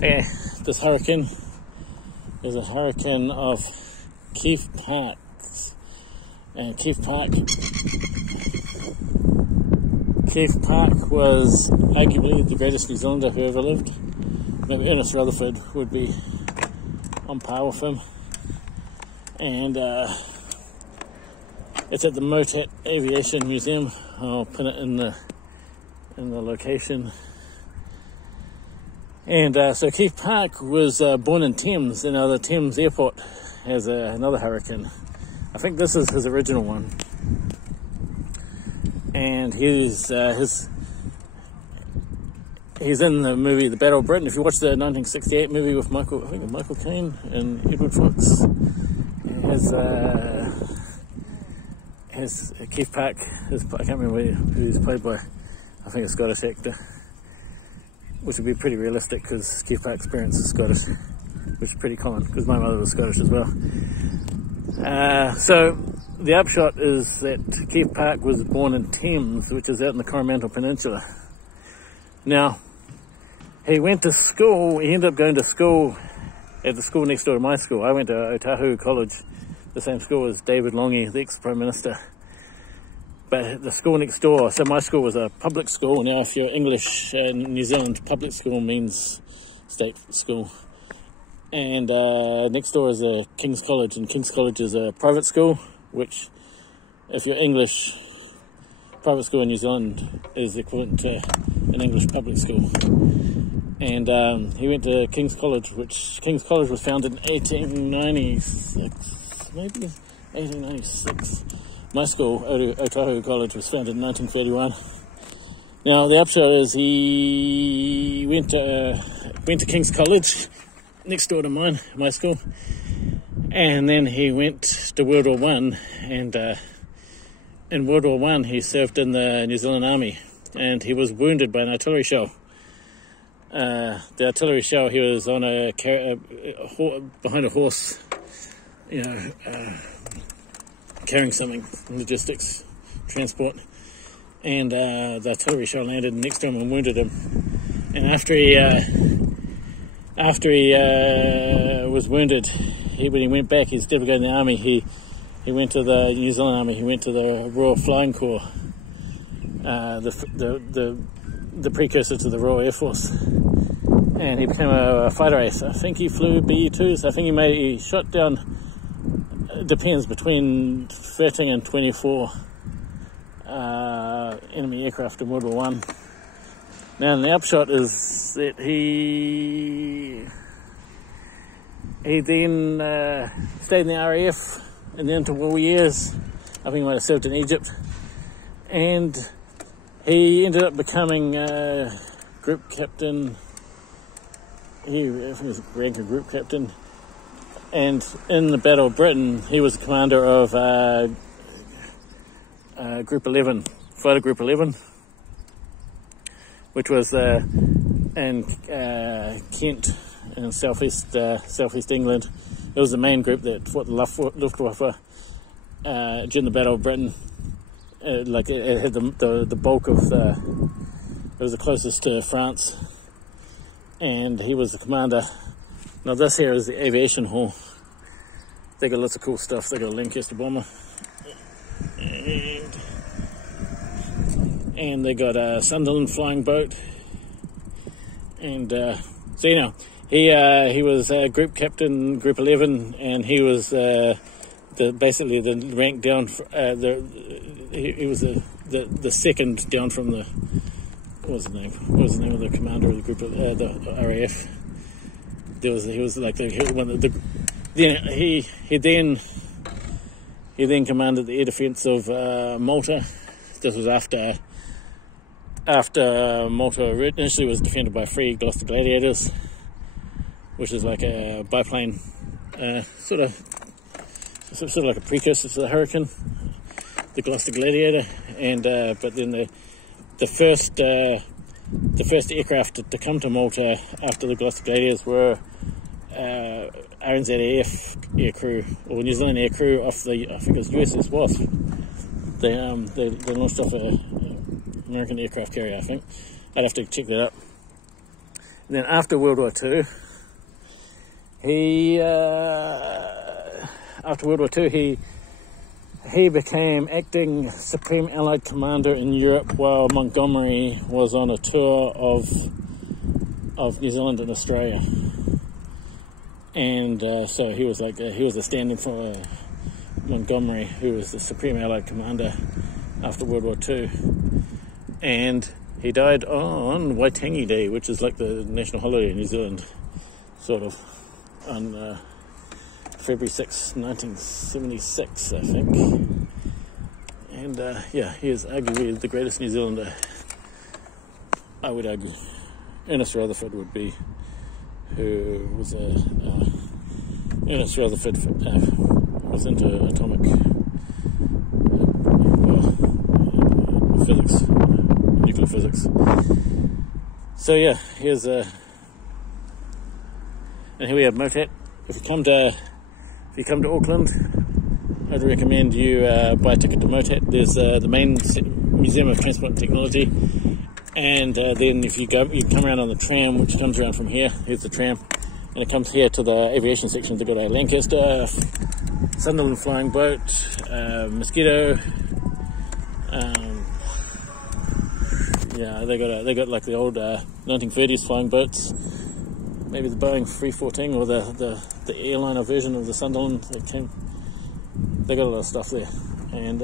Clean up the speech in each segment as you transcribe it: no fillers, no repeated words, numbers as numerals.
Yeah, this hurricane is a hurricane of Keith Park. And Keith Park was arguably the greatest New Zealander who ever lived. Maybe Ernest Rutherford would be on par with him. And it's at the Motet Aviation Museum. I'll pin it in the location. And so Keith Park was born in Thames. You know, the Thames Airport has another hurricane. I think this is his original one. And he's in the movie The Battle of Britain. If you watch the 1968 movie with Michael Caine and Edward Fox, has Keith Park. I can't remember who he's played by. I think a Scottish actor, which would be pretty realistic because Keith Park's parents are Scottish, which is pretty common because my mother was Scottish as well. So the upshot is that Keith Park was born in Thames, which is out in the Coromandel Peninsula. Now, he went to school. He ended up going to school at the school next door to my school. I went to Otahu College, the same school as David Lange, the ex-Prime Minister. But the school next door, so my school was a public school. Now if you're English in New Zealand, public school means state school. And next door is a King's College, and King's College is a private school, which if you're English, private school in New Zealand is equivalent to an English public school. And he went to King's College, which King's College was founded in 1896, maybe 1896. My school, Otahu College, was founded in 1931. Now the upshot is he went to King's College, next door to my school, and then he went to World War One, and in World War One he served in the New Zealand Army, and he was wounded by an artillery shell. The artillery shell, he was on behind a horse, you know, carrying something, logistics, transport, and the artillery shell landed next to him and wounded him. And after he was wounded, when he went back, instead of going to the army, he went to the New Zealand Army. He went to the Royal Flying Corps, the precursor to the Royal Air Force, and he became a fighter ace. I think he flew BE-2s. I think he shot down, it depends, between 13 and 24 enemy aircraft in World War One. Now the upshot is that he then stayed in the RAF in the interwar years. I think he might have served in Egypt, and he ended up becoming group captain. I think he was rank of group captain, and in the Battle of Britain he was the commander of Group 11, Fighter Group 11, which was in Kent in southeast England. It was the main group that fought the Luftwaffe during the Battle of Britain. It had the bulk of it was the closest to France, and he was the commander. Now this here is the aviation hall. They got lots of cool stuff. They got a Lancaster bomber, and they got a Sunderland flying boat, and so you know, he was group captain, Group 11, and he was basically the rank down. He was the second down from the. What was the name? What was the name of the commander of the group? The RAF. He was like one of the. He then commanded the air defence of Malta. This was after Malta initially was defended by 3 Gloucester Gladiators, which is like a biplane, sort of like a precursor to the Hurricane, the Gloucester Gladiator, and but then the first aircraft to come to Malta after the Gloucester Gladiators were RNZAF air crew, or New Zealand air crew off I think it was USS Wasp. They launched off a American aircraft carrier, I think. I'd have to check that up. And then after World War II, he became acting Supreme Allied Commander in Europe while Montgomery was on a tour of New Zealand and Australia. And so he was a stand-in for Montgomery, who was the Supreme Allied Commander after World War II. And he died on Waitangi Day, which is like the national holiday in New Zealand, sort of, on February 6, 1976, I think. And yeah, he is arguably the greatest New Zealander, I would argue. Ernest Rutherford would be, who was Ernest Rutherford was into atomic physics, nuclear physics. So yeah, here's and here we have Motet. If you come to Auckland, I'd recommend you buy a ticket to Motet. There's the main Museum of Transport and Technology, and then if you come around on the tram, which comes around from here. Here's the tram, and it comes here to the aviation section. They've got a Lancaster, Sunderland flying boat, Mosquito. Yeah, they got like the old 1930s flying boats. Maybe the Boeing 314 or the airliner version of the Sunderland. They got a lot of stuff there. And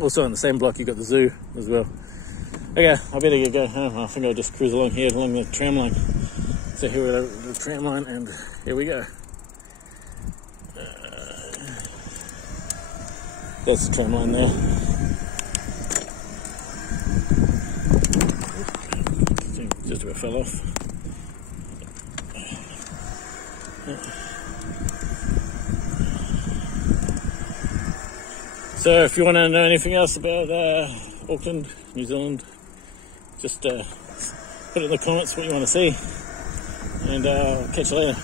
also on the same block you got the zoo as well. Okay, I better get going home. I think I'll just cruise along here along the tram line. So here we're at the tram line, and here we go. That's the tram line there. Just about fell off. So if you want to know anything else about Auckland, New Zealand, just put it in the comments what you want to see, and I'll catch you later.